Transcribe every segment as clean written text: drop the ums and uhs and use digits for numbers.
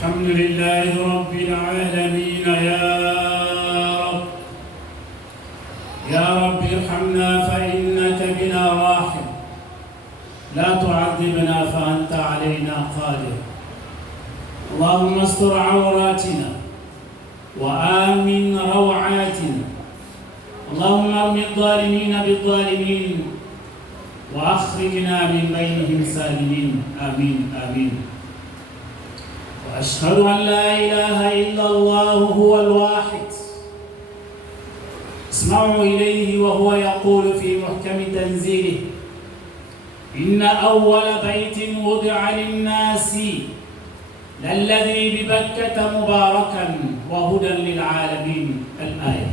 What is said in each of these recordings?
الحمد لله رب العالمين يا رب ارحمنا فإنك بنا راحم، لا تعذبنا فأنت علينا قادر. اللهم استر عوراتنا وآمن روعاتنا، اللهم ارم الظالمين بالظالمين وأخرجنا من بينهم سالمين، آمين آمين. وأشهد أن لا إله إلا الله هو الواحد. اسمعوا إليه وهو يقول في محكم تنزيله: إن أول بيت وضع للناس للذي ببكة مباركا وهدى للعالمين، الآية.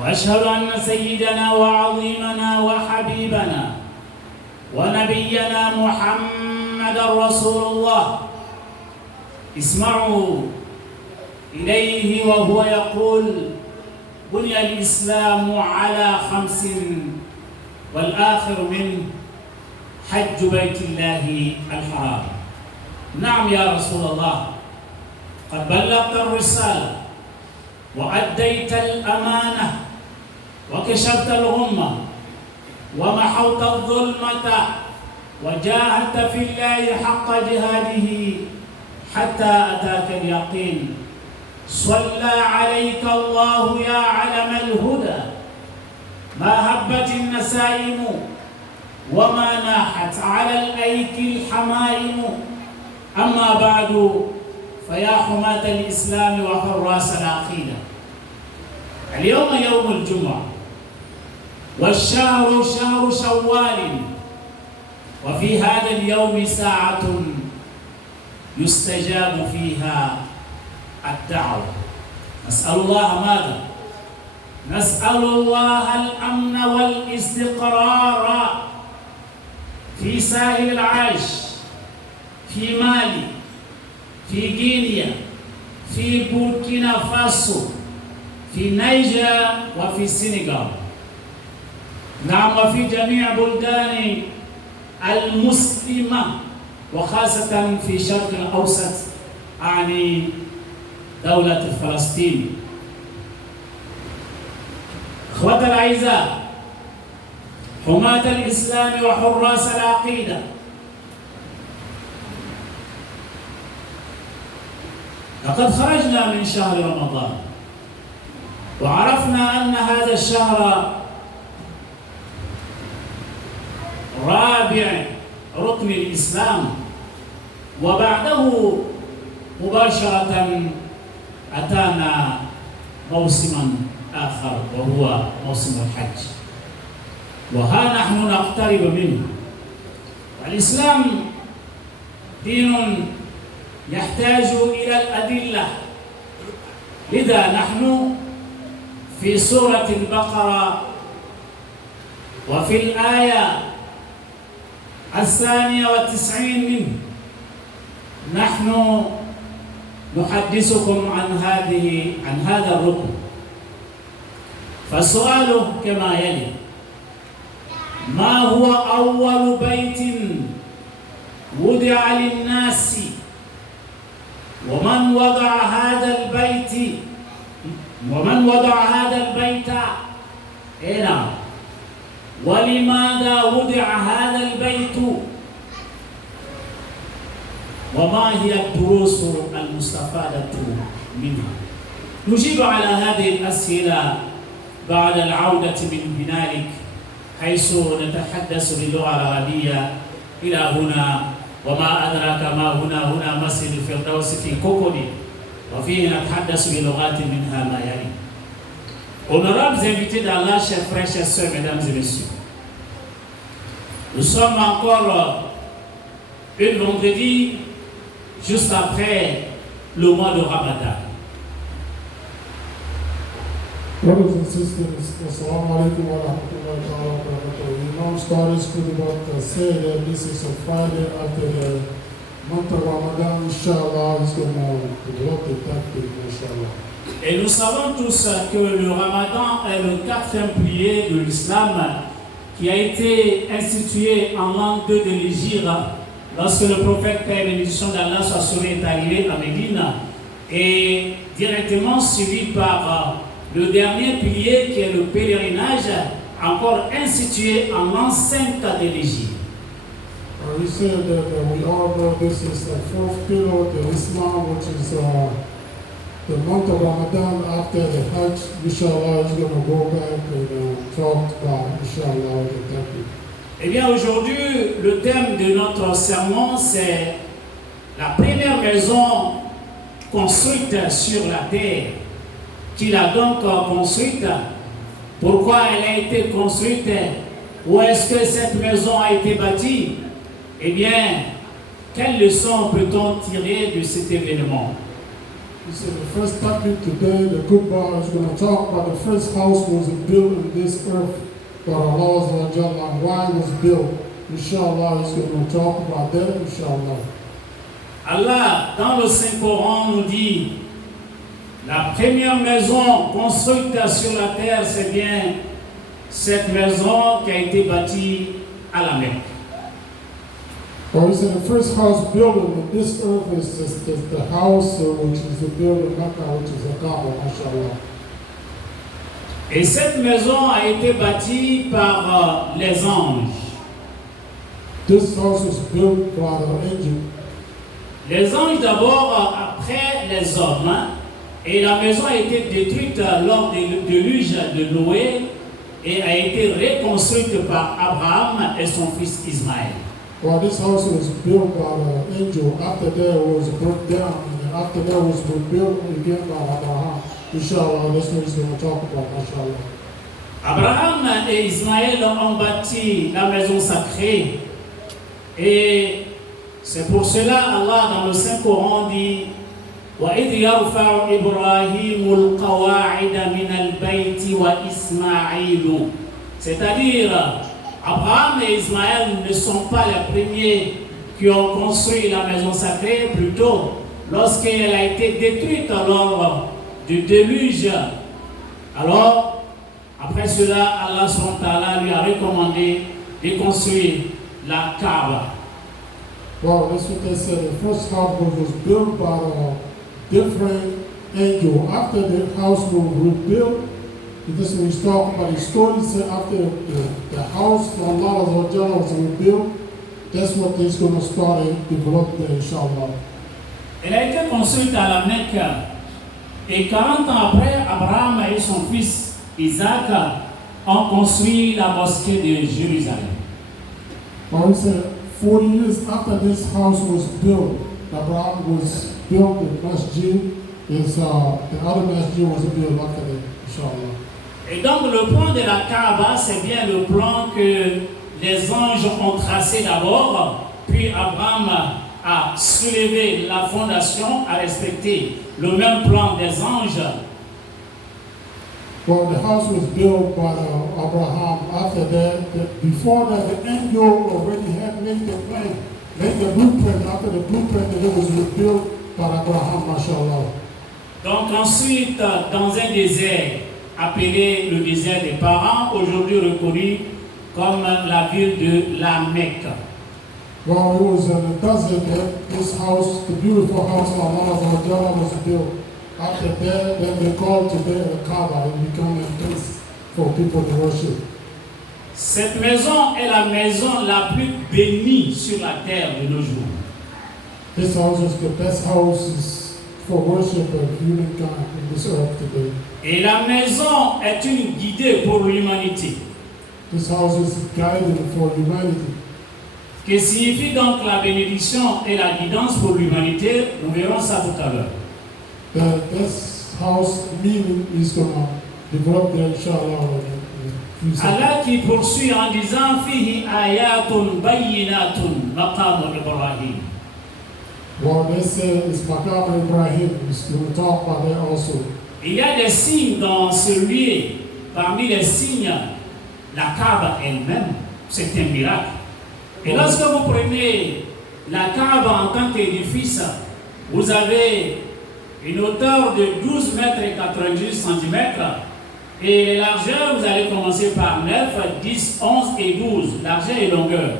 وأشهد أن سيدنا وعظيمنا وحبيبنا ونبينا محمد رسول الله. اسمعوا إليه وهو يقول: بني الإسلام على 5 والآخر منه حج بيت الله الحرام. نعم يا رسول الله، قد بلغت الرسالة وأديت الأمانة وكشفت الغمة ومحوت الظلمة وجاهدت في الله حق جهاده حتى أتاك اليقين. صلى عليك الله يا علم الهدى، ما هبت النسائم وما ناحت على الأيك الحمائم. أما بعد، فيا حماة الإسلام وحراس العقيدة، اليوم يوم الجمعة والشهر شهر شوال، وفي هذا اليوم ساعة يستجاب فيها الدعوة. نسأل الله ماذا؟ نسأل الله الأمن والاستقرار في ساحل العاج، في مالي، في غينيا، في بوركينا فاسو، في نيجر، وفي السنغال. نعم، وفي جميع بلدان المسلمة، وخاصة في الشرق الأوسط، أعني دولة فلسطين. إخوة الأعزاء، حماة الإسلام وحراس العقيدة، لقد خرجنا من شهر رمضان، وعرفنا أن هذا الشهر رابع ركن الإسلام، وبعده مباشرة أتانا موسما آخر وهو موسم الحج، وها نحن نقترب منه. والإسلام دين يحتاج إلى الأدلة، لذا نحن في سورة البقرة وفي الآية 92 منه نحن نحدثكم عن هذا الركن. فالسؤال كما يلي: ما هو أول بيت وضع للناس؟ ومن وضع هذا البيت؟ نعم، ولماذا وضع هذا البيت؟ وما هي الدروس المستفادة منها؟ نجيب على هذه الأسئلة بعد العودة من هنالك، حيث نتحدث باللغة العربية إلى هنا. وما أدراك ما هنا؟ هنا مسجد الفردوس في كوكوني، وفيه نتحدث بلغات منها ما يلي. Honorables invités d'Allah, chers frères, chers sœurs, mesdames et messieurs, nous sommes encore un vendredi juste après le mois de Ramadan. Brothers and sisters, assalamu alaikum wa rahmatullahi wa barakatuh. Imam started speaking about say that this is a Friday after the month of Ramadan. Inshallah, he's going to develop the tactic, inshallah. Et nous savons tous que le Ramadan est le 4e pilier de l'islam qui a été institué en l'an 2 de l'Hégire, lorsque le prophète, paix et bénédiction d'Allah soit sur lui, est arrivé à Médine, et directement suivi par le dernier pilier qui est le pèlerinage, encore institué en l'enceinte de l'Égypte. We said that we all know this is the fourth pillar of Islam, which is the month of Ramadan. After the Hajj, inshallah, is going to go back and talk about, inshallah, the topic. Eh bien, aujourd'hui, le thème de notre sermon, c'est la première maison construite sur la terre. Qu'il a donc construite. Pourquoi elle a été construite? Où est-ce que cette maison a été bâtie? Eh bien, quelle leçon peut-on tirer de cet événement? This is the first topic today. The Qur'an is going to talk about the first house was built in this earth by Allah and why it was built. Inshallah, he's going to talk about that, inshallah. Allah, dans le Saint-Coran, nous dit la première maison construite sur la terre, c'est bien cette maison qui a été bâtie à la Mecque. Well, he said the first house built on this earth is the house which is built in Mecca, which is a Kaaba, mashallah. Et cette maison a été bâtie par les anges. This house was built by the angel. Les anges d'abord, après les hommes, et la maison a été détruite lors du déluge de Noé et a été reconstruite par Abraham et son fils Ismaël. Well, this house was built by the angel. After that, it was broke down, and after that, it was rebuilt again by Abraham. Inshallah, that's what he's going to talk about, mashallah. Abraham et Ismaël ont bâti la maison sacrée et c'est pour cela Allah dans le Saint-Coran dit وَإِذْ يَرْفَعُ إِبْرَاهِيمُ الْقَوَاعِدَ مِنَ الْبَيْتِ وَإِسْمَاعِيلُ. C'est-à-dire, Abraham et Ismaël ne sont pas les premiers qui ont construit la maison sacrée, plutôt lorsqu'elle a été détruite lors du déluge. Alors, après cela, Allah subhanahu wa ta'ala lui a recommandé de construire la Kaaba. Well, that's what they said. The first house was built by a different angel. After the house was rebuilt, this is when he's talking about the story. He said after the house from Allah was rebuilt, that's what he's going to start and develop there, inshallah. Elle a été construite à la Mecque. Et 40 ans après, Abraham et son fils Isaac ont construit la mosquée de Jérusalem. Well, he said 40 years after this house was built, Abraham was built the masjid. The other masjid was built after that, inshallah. Et donc le plan de la Kaaba, c'est bien le plan que les anges ont tracé d'abord, puis Abraham a soulevé la fondation, a respecté le même plan des anges. Well, the house was built by Abraham. After that, before that, the angel already had made the plan, made the blueprint. After the blueprint, it was rebuilt by Abraham, mashallah. Donc ensuite, dans un désert appelé le désert des parents, aujourd'hui reconnu comme la ville de la Mecque. Well, it was in the desert that this house, the beautiful house of Allah was built. After that, then they called to the Kaaba and become a place for people to worship. Cette maison est la maison la plus bénie sur la terre de nos jours. This house is the best house for worship of humankind in this earth today. Et la maison est une guidée pour l'humanité. This house is guiding for humanity. Que signifie donc la bénédiction et la guidance pour l'humanité? Nous verrons ça tout à l'heure. This house meaning is going to develop there, inshallah. Allah qui poursuit en disant fihi ayatun bayyinatun maqam Ibrahim. Well, they say it's Maqam Ibrahim. We're going to talk about that also. Il y a des signes dans ce lieu. Parmi les signes, la Kaaba elle-même, c'est un miracle. Et lorsque vous prenez la Kaaba en tant qu'édifice, vous avez une hauteur de 12 mètres et 90 cm. Et les largeurs, vous allez commencer par 9, 10, 11 et 12, largeur et longueur.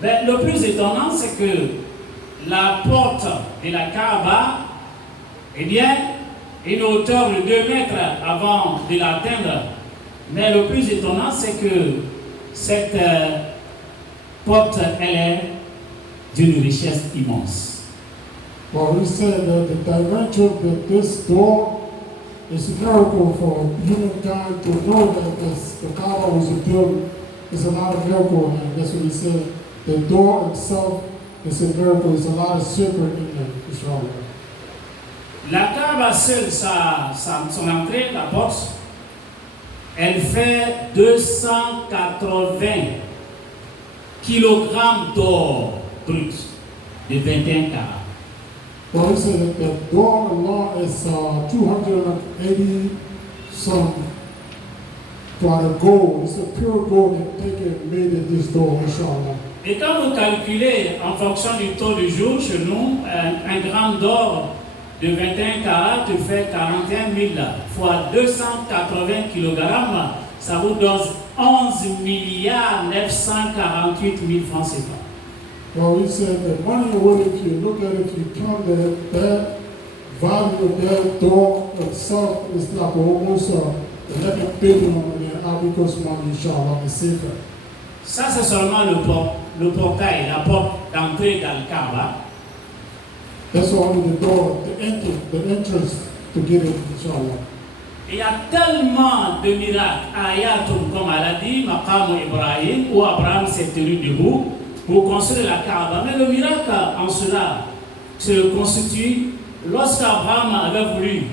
Mais le plus étonnant, c'est que la porte de la Kaaba, eh bien, une hauteur de 2 mètres avant de l'atteindre. Mais le plus étonnant, c'est que cette porte, elle est d'une richesse immense. Well, we said that the dimension of this door is a miracle for humankind to know that the Kaaba was built. It's a lot of miracle, and that's what he said. The door itself is a miracle. There's a lot of secret in there, inshallah. La Kaaba seule, son entrée, la porte, elle fait 280 kilogrammes d'or brut de 21 carats. Well, he said that the door alone is 280 some for the gold. It's a pure gold that they can made in this door, inshallah. Et quand vous calculez en fonction du taux du jour chez nous, un gramme d'or de 21 carats te fait 41 000 fois 280 kg, ça vous donne 11 milliards 948 000 francs CFA. Well, we said that money away, if you look at it, if you count that value of that door itself is like almost 11 billion in Africa's money, inshallah, the safer. Ça, c'est seulement le portail, la porte d'entrée dans le Kaaba. That's only the door, the entrance to get it, inshallah. Il y a tellement de miracles. Ayatum, comme elle a dit, Maqam Ibrahim, où Abraham s'est tenu debout pour construire la Kaaba. Mais le miracle en cela se constitue lorsqu'Abraham avait voulu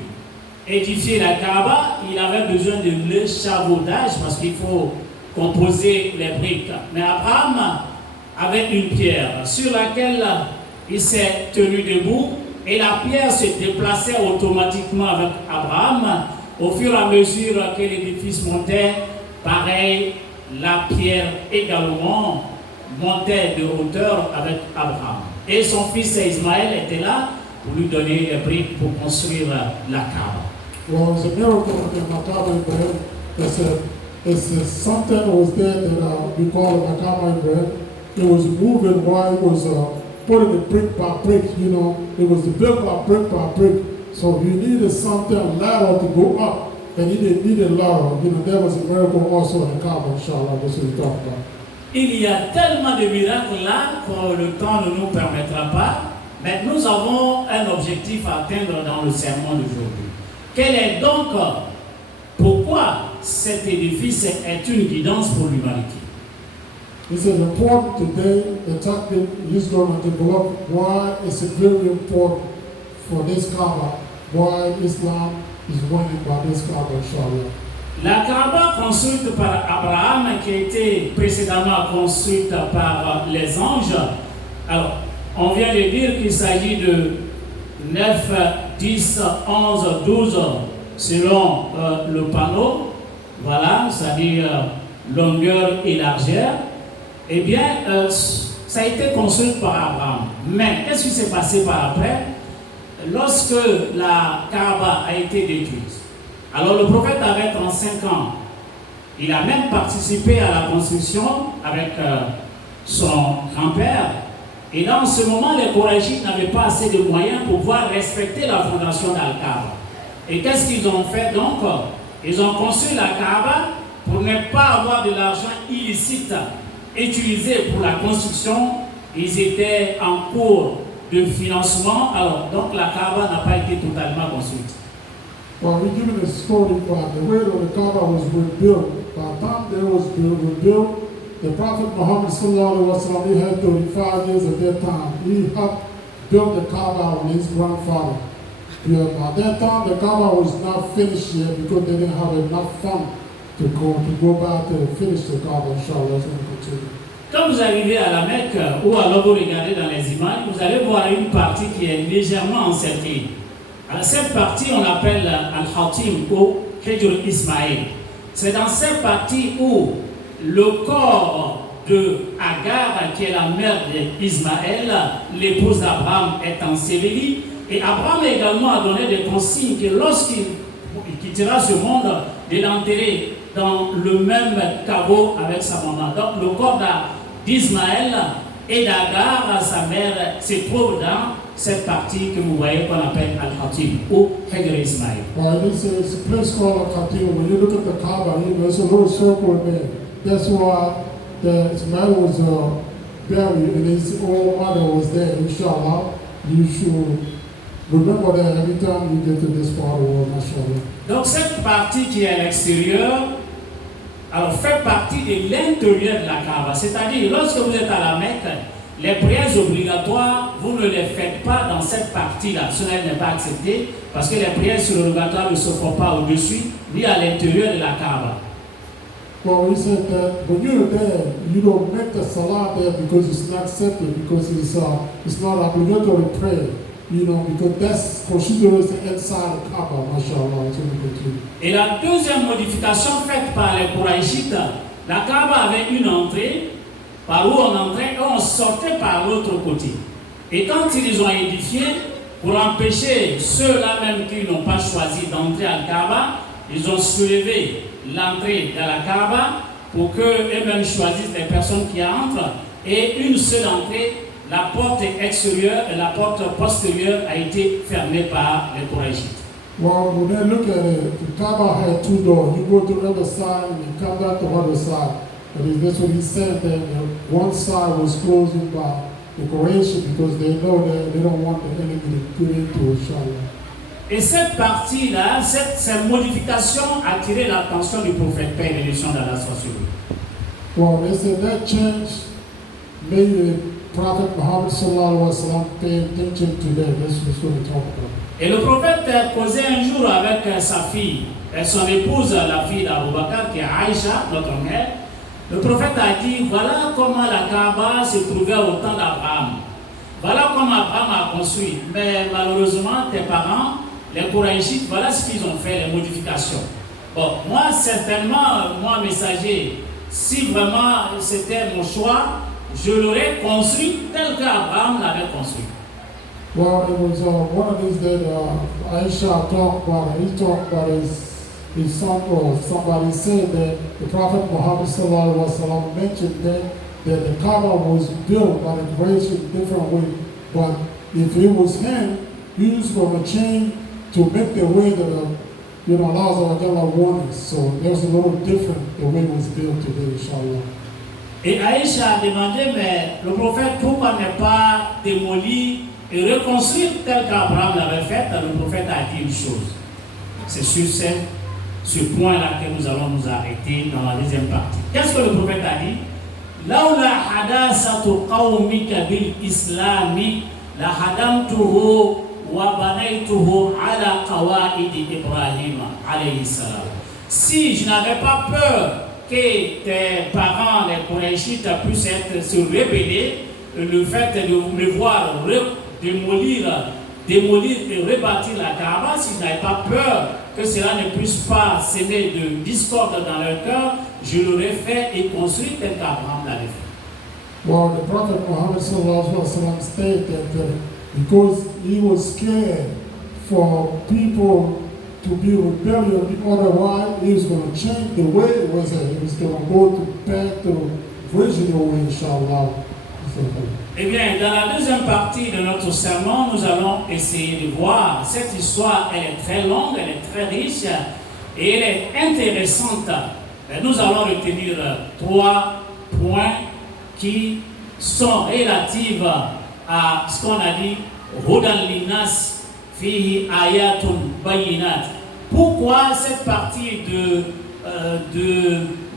édifier la Kaaba, il avait besoin de l'échafaudage parce qu'il faut composer les briques. Mais Abraham avait une pierre sur laquelle il s'est tenu debout et la pierre se déplaçait automatiquement avec Abraham. Au fur et à mesure que l'édifice montait, pareil, la pierre également montait de hauteur avec Abraham. Et son fils Ismaël était là pour lui donner les briques pour construire la Kaaba. Well, it's a miracle in Maqam Ibrahim. It's something that was there that we call it Maqam Ibrahim. It was moving while it was putting it brick by brick, you know. It was built by brick. So you needed something, a ladder to go up, and you didn't need a ladder. You know, there was a miracle also in the Kaaba, inshallah, that's what we talked about. Il y a tellement de miracles là que le temps ne nous permettra pas, mais nous avons un objectif à atteindre dans le sermon d'aujourd'hui. Quel est donc, pourquoi cet édifice est une guidance pour l'humanité? This is important today. The topic is going to develop why it's very important for this Kaaba, why Islam is winning by this Kaaba, inshallah. La Kaaba construite par Abraham, qui a été précédemment construite par les anges. Alors, on vient de dire qu'il s'agit de 9, 10, 11, 12 selon le panneau. Voilà, c'est-à-dire longueur et largeur. Eh bien, ça a été construit par Abraham. Mais qu'est-ce qui s'est passé par après? Lorsque la Kaaba a été détruite, alors le prophète avait 35 ans. Il a même participé à la construction avec son grand-père. Et dans ce moment, les Korachites n'avaient pas assez de moyens pour pouvoir respecter la fondation d'Al-Kaaba. Et qu'est-ce qu'ils ont fait donc? Ils ont construit la Kaaba pour ne pas avoir de l'argent illicite utilisé pour la construction. Ils étaient en cours de financement. Alors, donc la Kaaba n'a pas été totalement construite. Well, we're giving a story about the way that the Kaaba was rebuilt. By the time they was rebuilt, the Prophet Muhammad sallallahu alaihi wasallam, he had 35 years at that time. He helped build the Kaaba with his grandfather. Yeah, by that time, the Kaaba was not finished yet because they didn't have enough funds to go back and finish the Kaaba, inshallah. So we continue. Quand vous arrivez à la Mecque, ou alors vous regardez dans les images, vous allez voir une partie qui est légèrement encerclée. Alors, cette partie, on l'appelle Al-Khatim ou Hijr Ismaïl. C'est dans cette partie où le corps de Agar, qui est la mère d'Ismaël, l'épouse d'Abraham, est enseveli. Et Abraham également a donné des consignes que lorsqu'il quittera ce monde, de l'enterrer dans le même caveau avec sa maman. Donc le corps d'Ismaël Et Dagar, sa mère, se trouve dans cette partie que vous voyez qu'on appelle Al-Khatib ou Hijr Ismail. This is a place called Al-Khatib. When you look at the Kaaba, there's a little circle there. That's why the Ismail was buried and his old mother was there. Inshallah, you should remember that every time you get to this part of the world, mashallah. Donc cette partie qui est à l'extérieur, alors fait partie de l'intérieur de la Kaaba. C'est-à-dire, lorsque vous êtes à la Mecque, les prières obligatoires, vous ne les faites pas dans cette partie-là. Cela n'est pas accepté parce que les prières surrogatoires ne se font pas au-dessus ni à l'intérieur de la Kaaba. Well, we said that when you're there, you don't make the salah there because it's not accepted, because it's not obligatory prayer, because that's considered inside the Kaaba, mashallah. Et la deuxième modification faite par les Qurayshites, la Kaaba avait une entrée par où on entrait et on sortait par l'autre côté. Et quand ils ont édifié, pour empêcher ceux-là même qui n'ont pas choisi d'entrer à la Kaaba, ils ont soulevé l'entrée de la Kaaba pour qu'eux-mêmes choisissent les personnes qui entrent. Et une seule entrée, la porte extérieure et la porte postérieure a été fermée par les Qurayshites. Well, when they look at it, the Kaaba had two doors. You go to the other side and you come back to the other side. But that's what he said, that one side was closed by the Quraysh because they know that they don't want the enemy to get into it, inshallah. Et cette partie-là, cette modification a attiré l'attention du prophète, paix et bénédiction d'Allah soit sur lui. Well, they said that change made the Prophet Muhammad sallallahu alaihi wasallam pay attention to that. That's what we're going to talk about. Et le prophète causait un jour avec sa fille, et son épouse, la fille d'Abu Bakr, qui est Aïcha, notre mère. Le prophète a dit, voilà comment la Kaaba se trouvait au temps d'Abraham. Voilà comment Abraham a construit. Mais malheureusement, tes parents, les Qurayshites, voilà ce qu'ils ont fait, les modifications. Bon, moi, certainement, moi, messager, si vraiment c'était mon choix, je l'aurais construit tel qu'Abraham l'avait construit. Well, it was one of these that Aisha talked about, and he talked about his son, or somebody said that the Prophet Muhammad sallallahu alaihi wasallam mentioned that the Kaaba was built by the Quraysh in a different way. But if it was him, he was going to change to make the way that Allah wanted. So there's a little different the way it was built today, inshallah. Et Aïcha a demandé, mais le prophète, pourquoi ne pas démolir et reconstruire tel qu'Abraham l'avait fait? Le prophète a dit une chose. C'est sur ce point-là que nous allons nous arrêter dans la deuxième partie. Qu'est-ce que le prophète a dit? Laula hadasatu qawmika bil islami la hadamtuhu wa banaytuhu ala qawaid Ibrahim alayhi salam. Si je n'avais pas peur que tes parents, les Qurayshites, puissent se rebeller, le fait de me voir démolir et rebâtir la Kaaba, si je n'avais pas peur que cela ne puisse pas s'aimer de discorde dans leur cœur, je l'aurais fait et construit tel qu'Abraham l'avait fait. Well, the Prophet Muhammad sallallahu alaihi wasallam stated that because he was scared for people to be rebellious, otherwise he was going to change the way it was. He was going to go back to the original way, inshallah. Eh bien, dans la deuxième partie de notre sermon, nous allons essayer de voir. Cette histoire, elle est très longue, elle est très riche et elle est intéressante. Et nous allons retenir 3 points qui sont relatifs à ce qu'on a dit Hudan Linas Fihi Ayatun Bayinat. Pourquoi cette partie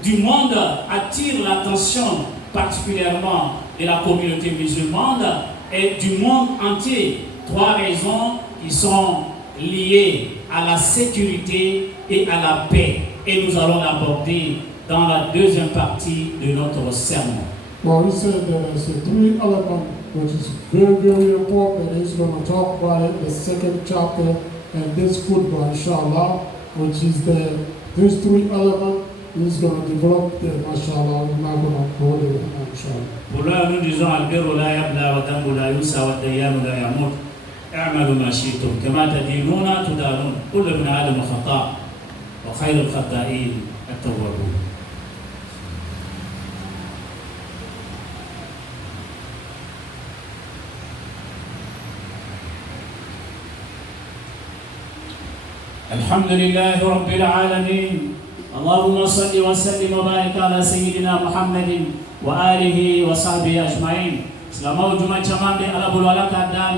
du monde attire l'attention particulièrement de la communauté musulmane et du monde entier? 3 raisons qui sont liées à la sécurité et à la paix. Et nous allons l'aborder dans la deuxième partie de notre sermon. Well, we said that there's 3 elements which is very, very important, and he's going to talk about it in the second chapter and this khutbah, inshallah, which is that these 3 elements. He's going to develop them, mashallah. We're not going to go there, inshallah. Pour l'heure, nous disons Albert la yabla wa tangu la yusa wa dayyanu la yamut. اعملوا ما شئتم كما تدينون تدانون كل ابن آدم خطاء وخير الخطائين التوابون. الحمد لله رب العالمين اللهم صل وسلم وبارك على سيدنا محمد وآله وصحبه أجمعين سلام جمعة شمامي على بلولا كدام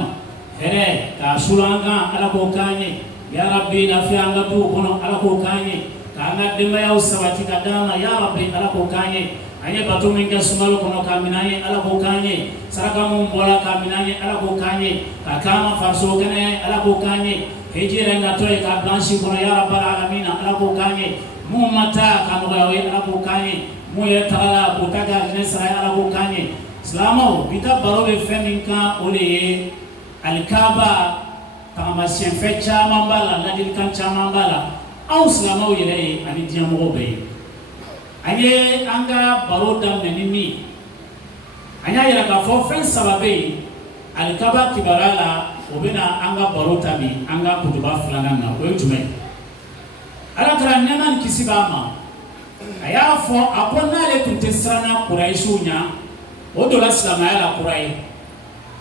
هره كاشولانغا على كوكاني يا ربي نفيا نبو كنو على كوكاني كأنا دميا وسبتي كدام يا ربي على كوكاني أيه باتو منك سمالو كنو كاميناني على كوكاني سرقامو مولا كاميناني على كوكاني كاما فرسوكني على كوكاني هجيرة ناتوي كابلانشي كنو يا رب العالمين على كوكاني مumata kanoya we arabu kanye muye tagala butaga nesra arabu kanye islamo bita barobe feminka ole alkaba kama shenfe chama mbala ladil kan chama mbala au islamo yele ani diamo be anye anga baroda menimi anya yara ka fo fen sababe alkaba kibarala obena anga barota bi anga kutuba fulana na o jume ala kara nyaman kisibama aya fo akonna le kuntesana quraishunya odola salama ya qurai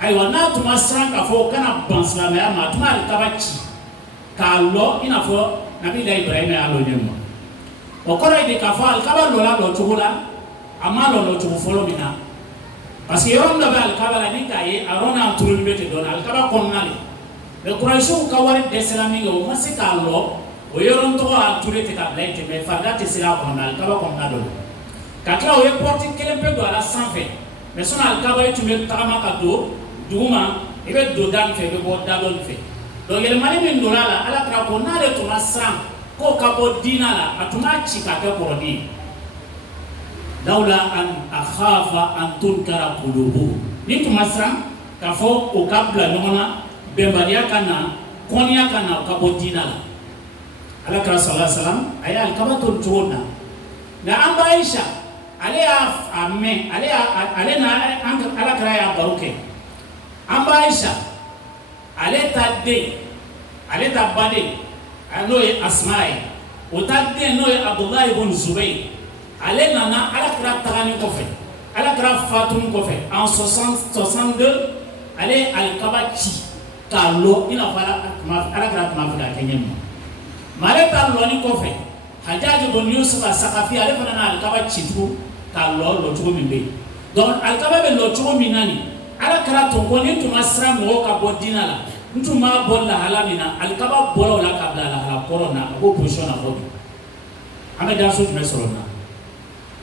ay wana tuma sanga fo kana ban salama ya ma tuma le tabachi kallo ina fo nabi ibrahim ya lo nyema o kora ide ka fo al kabalo la lo chugula amalo lo chugu folo mina parce que ronda ba al kabala ni kaye arona turu bete don al kaba konnale le quraishu ka wari de salami o masikallo o yoron to a turete ka blaite me fagate sila ko na alkaba ko na do kakla o ye porti kelempe do ala sanfe me sona alkaba e tume tagama ka do duma e be do dan fe be bo dalon fe do yele mani min do ala ala tra ko na le to masram ko ka bo dinala atuma chika ke korodi daula an akhafa an tunkara qulubu ni to masram ka fo o kabla nona be badia kana konya kana ka bo dinala ala kara sallallahu alaihi wasallam aya alkabatul tuuna na amba Aisha ale amme ale na ala kara ya baruke amba Aisha ale tadde ale tabade anoye asma'i otadde noye Abdullah ibn Zubayr ale nana ala kara tagani kofe ala kara fatum kofe en 62 ale alkabachi kalo ina fara ala kara mafika kenyema maleta loni kofe hajaji bon Yusuf as-Saqafi ale fana na alkaba chitu kallo lo chugo mimbe donc alkaba be lo chugo minani ala kara to koni to masra mo ka bodina la ntuma bolla halamina alkaba bolo la kabla la hala corona ko position na bodu ame da so mesorona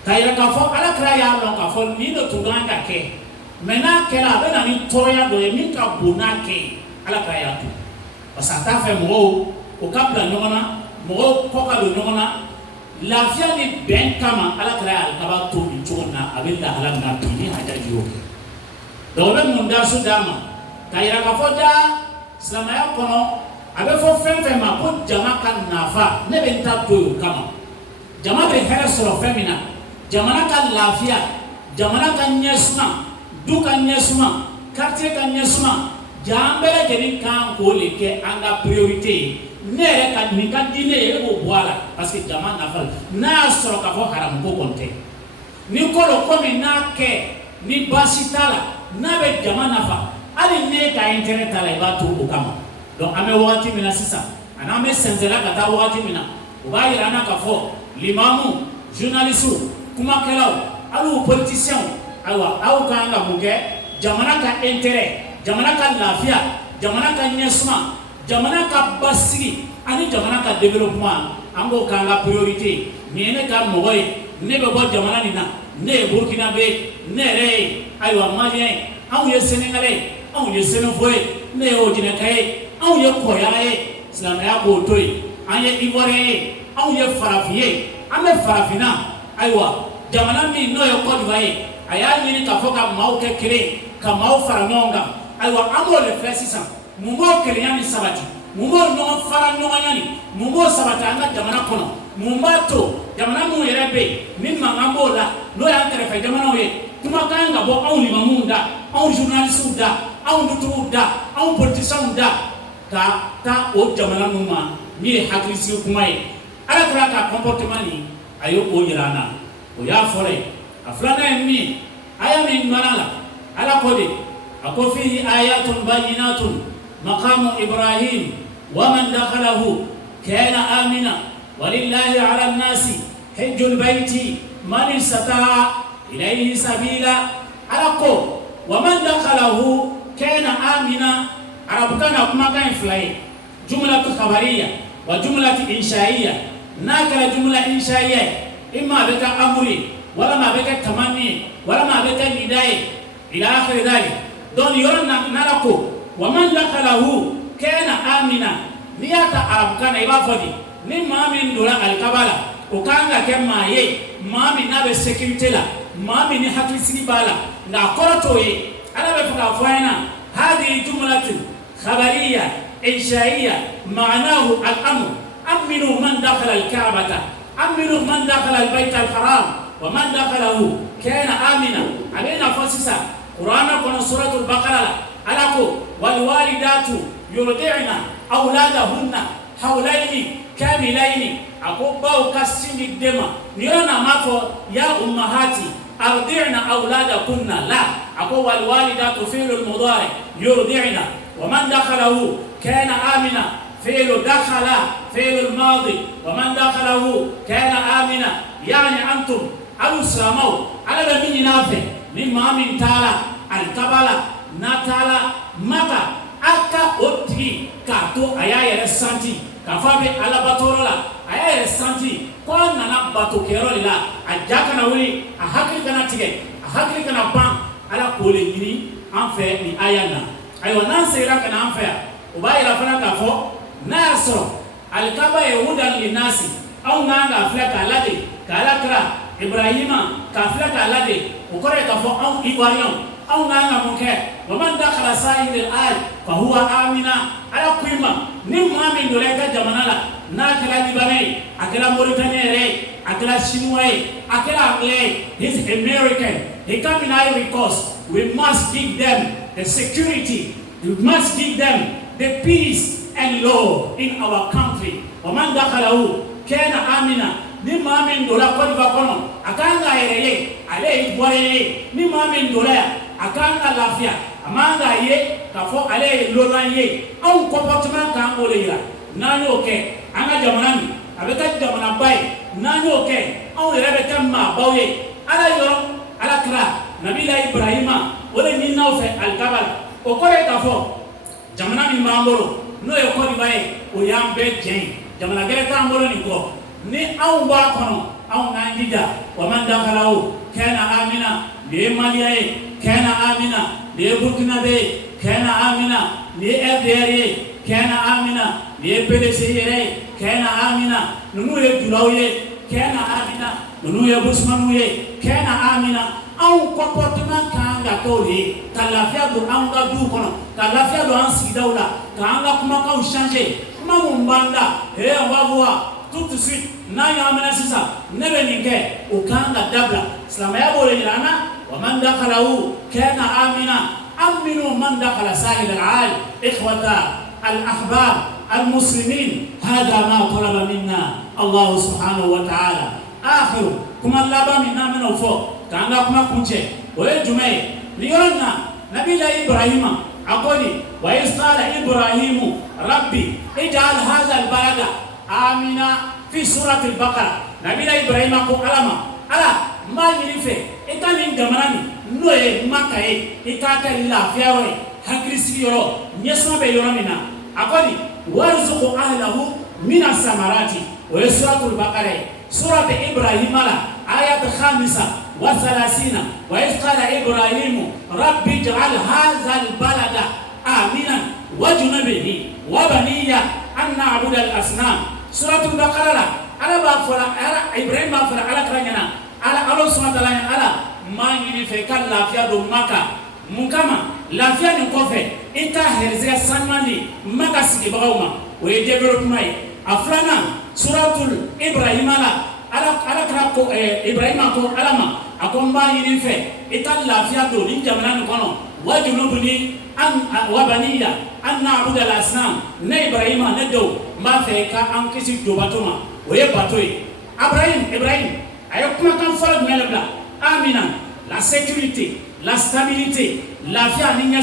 kayra ka fo ala kara ya lo ka fo ni do tuganga ke mena kela be na ni toya do mi ka bona ke ala kara ya to pasata fe mo o kabla nyona mo koka do nyona lafia ni ben kama ala kra alkaba to bi chona abinda halam na tuni hajaji yo do be munda sudama kayira ka foja salama ya kono abe fo femfe ma ko jama kan nafa ne be nta to kama jama be hera soro femina jama kan lafia jama kan nyesma du kan nyesma quartier kan nyesma jambele jeni kan ko leke anga priorité nere ka ni ka dine e go boala parce que jama na fal na soro ka fo haram ko konte ni ko lo ko mi na ke ni basitala na be jama na fa ali ne ka internet ala ba to o kama donc ame wati mina sisa ana me senzela ka ta wati mina o ba ira na ka fo limamu journaliste kuma kelaw alu politicien awa au ka nga muge jamana ka intérêt jamana ka lafia jamana ka nyesma jamana ka basigi ani jamana ka développement ango kanga priorité niene ka mogoy ne be bo jamana ni na ne Burkina be ne re aywa malien aw ye sénégalais aw ye sénéfoy ne o jine kay aw ye koyaye islamaya ko toy anye ivoirien aw ye farafie ame farafina aywa jamana mi no yo Côte d'Ivoire aya ni ka foka maw ke kire ka maw faranonga aywa amo le fesisa mumo kire yani sabati mumo no fara no yani mumo sabata anga jamana kono mumbato jamana mu yerebe ni mangambo la no ya terefe jamana we kuma kanga bo aw ni mamunda aw journaliste da aw ndutu da aw politicien da ka ta o jamana numa ni hakrisi kuma ye ala kra ka comportement ni ayo o yirana o ya fore aflana mi aya min manala ala kode akofi ayatun bayinatun maqamu ibrahim wa man dakhalahu كان آمنا ولله على الناس حج البيت من استطاع إليه سبيلا ألقوا ومن دخله كان آمنا عربكنا كما كان فلاي جملة خبرية وجملة إنشائية ناكل جملة إنشائية إما بك أمري ولا ما بك تمني ولا ما بك نداء إلى آخر ذلك دون يرنا نلقوا ومن دخله كان آمنا نياتا عربكنا يبافدي نما من دولا الكبالا ukanga kema ye mami nabe security la mami ni hakisi bala na koroto ye ana be fuka fayna hadi jumlatun khabariyya insha'iyya ma'nahu al-amr aminu man dakhala al-ka'bata aminu man dakhala al-bayt al-haram wa man dakhalahu kana amina alina fasisa qur'ana kuna suratul baqara alako wal walidatu yurdi'na awladahunna hawlaini kamilaini akobao kasindi dema niona mafo ya ummahati ardi'na auladakunna la ako wal walidatu fi'l mudari yurdi'na wa man dakhalahu kana amina fi'l dakhala fi'l madi wa man dakhalahu kana amina yani antum alusamau ala min nafe mimma min tala al kabala natala mata aka oti kato ayaya santi kafabe ala batorola ayaya santi kwa nana bato kero la ajaka na wuri ahakli kana tige ahakli kana ban ala kole ngini anfe ni ayana aywa nan sera kana anfe ubayira fana kafo naso alkaba yahudan linasi au nanga aflaka alade kalakra ibrahima kaflaka alade ukore kafo au iwarion au nanga muke waman dakhala sa'id al-ay fa huwa amina ala kuima ni muamin doleka jamanala na kala libane akala mauritania re akala chinois akala anglais he's American he come in Ivory Coast we must give them the security we must give them the peace and law in our country waman dakhalahu kana amina ni muamin dola kwa bakono akanga yereye ale ibore ni muamin dola akanga lafia amanga ye kafo ale lonaye au comportement kan oleira nanyo ke anga jamanani abeka jamana bay nanyo ke au rebe tamma bawye ala yoro ala kra nabila ibrahima ole ni nawfe alkabal o kore kafo jamana mi mangoro no e ko dibaye o yambe jen jamana gere ta ngoro ni ko ni au ba kono au ngandida wa man dakhalahu kana amina le maliye kana amina le burkinabe kana amina le rdr kana amina le pdc kana amina nunu ye dulawye kana amina nunu ye busmanuye kana amina au comportement kanga tole kalafia do anga du kono kalafia do ansi daula kanga kuma ka changer kuma mumbanda he wabwa tout de suite na yamana sisa nebe ninge ukanga dabla salama yabo le lana wa man dakhalahu kana amina aminu man dakhala sahil al-aal ikhwata al-ahbab المسلمين هذا ما طلب منا الله سبحانه وتعالى آخر كما لابا منا من فوق كان كما كنت ويجمع ليرنا نبي إبراهيم أقولي وإذ قال إبراهيم ربي اجعل هذا البلد آمنا في سورة البقرة نبي إبراهيم أقول ألا ما ينفع إذا من جمراني نوي مكاي إذا كان لا فيروي هكريسي يرو نسمع بيرامنا أقولي وارزق أهله من الثمرات وسورة البقرة سورة إبراهيم آية 35 وإذ قال إبراهيم ربي اجعل هذا البلد آمنا وجنبني وبني أن نعبد الأصنام سورة البقرة على بافرا على إبراهيم بافرا على كرنينا على الله سبحانه وتعالى على ما ينفع لا فيا دوماكا مكما لا فيا نكوفه إنتا هرزة سنمالي ما كسي بغاوما ويدبرك ماي أفرانا سورة إبراهيم على كراكو إبراهيم أكو علما أكو ما ينفع إنتا لا فيا دو نجمنا نكونو وجنوبني أن وبنية أن نعبد الأصنام نا إبراهيم ندو ما فيك أن كسي دوباتوما ويباتوي إبراهيم أيوكم كان فرق ملبلا آمنا la sécurité la stabilité la vie en ligne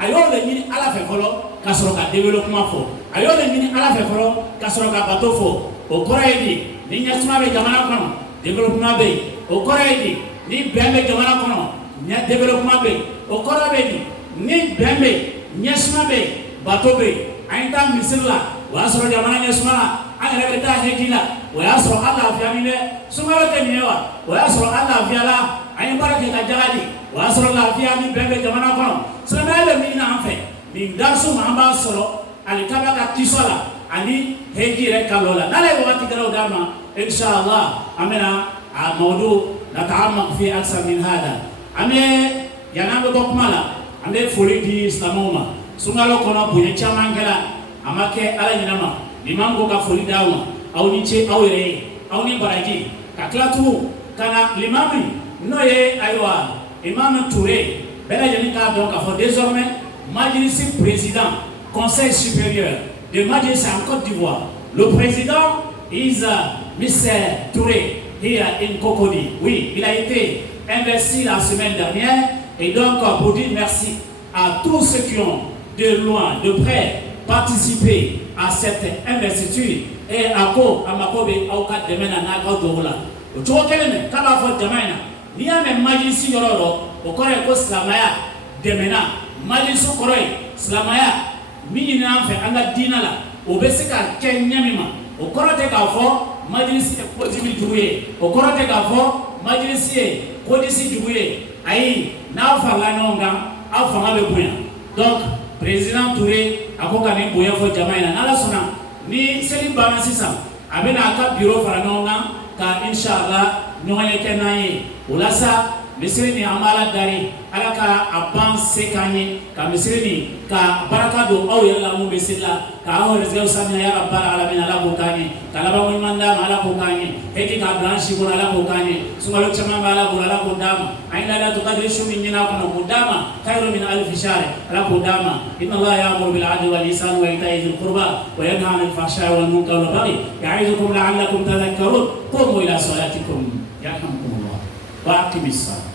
ayo le ni ala fe kolo ka soro ka développement fo a y'o de ɲini Ala fɛ fɔlɔ ka sɔrɔ ka bato fɔ o kɔrɔ ye di ni ɲɛsuma bɛ jamana kɔnɔ développement bɛ yen o kɔrɔ ye di ni bɛn bɛ jamana kɔnɔ développement bɛ yen o kɔrɔ bɛ di ni bɛn bɛ yen ɲɛsuma bɛ yen bato bɛ yen an ye taa misiri la o y'a sɔrɔ jamana ɲɛsuma la an yɛrɛ bɛ taa hɛji la o y'a sɔrɔ an lafiyalen dɛ sunkalo tɛ nin ye wa o y'a sɔrɔ an lafiyala an ye baara kɛ ka jaga di o y'a sɔrɔ lafiya ni bɛn bɛ jamana kɔnɔ silamɛya bɛ min na an fɛ nin darisu ma an b'a sɔrɔ alikaba ka kisɔ la ani hɛji yɛrɛ kalo la n'ala ye wagati gɛlɛnw d'a ma inshallah an bɛna a mawudu nata'ammaq fi aksar min hada an bɛ yan'an bɛ bɔ kuma la an bɛ foli di silamɛw ma sunkalo kɔnɔ bonya caman kɛra a ma kɛ ala ɲinama liman ko ka foli d'aw ma aw ni ce aw yɛrɛ ye aw ni baraji ka tila tugun ka na limami n'o ye ayiwa imam Touré bɛɛ lajɛlen k'a dɔn k'a fɔ désormais majlisi président conseil supérieur de majlis en Côte d'Ivoire le président is Mr Touré here in Cocody. Oui, il a été investi la semaine dernière et donc pour dire merci à tous ceux qui ont de loin, de près participé à cette investiture et à ko amakobe au cas de mena na ka do la o to kelene ka ba fo jamaina ni ya me majlisi yororo o kore ko islamaya de mena majlisu kore islamaya mini na fe anga dina la o be se ka kenyami ma o korote ka fo majlisi e ko jibi duwe o korote ka fo majlisi e ko disi duwe ayi na fa la nonga afa ma be buya donc président Touré a ko ka ni bonya fo jamaina na la sona ni seli bana sisan a bɛna a ka bureau fara ɲɔgɔn kan ka inshallah ɲɔgɔn ye kɛ n'an ye o la sa misiri ni an b'a la dari Ala ka a ban se k'an ye ka misiri ni ka baraka don aw yɛrɛ la mun bɛ seli la ka aw rɛzɛw sanuya ya rabbal alamin Ala k'o k'an ye ka laban ɲuman d'a ma Ala k'o k'an ye heji k'a bila an si kɔnɔ Ala k'o k'an ye sunkalo caman bɛ Ala bolo Ala k'o d'a ma an ye laylatul qadri su min ɲini a kɔnɔ k'o d'a ma khairu min alfi shahr Ala k'o d'a ma inna Allaha ya'muru bil 'adli wal ihsani wa ita'i dhil qurba wa yanha 'anil fahsha'i wal munkari wal baghi ya'izukum la'allakum tadhakkarun qumu ila salatikum yarhamkumullah wa aqimis salat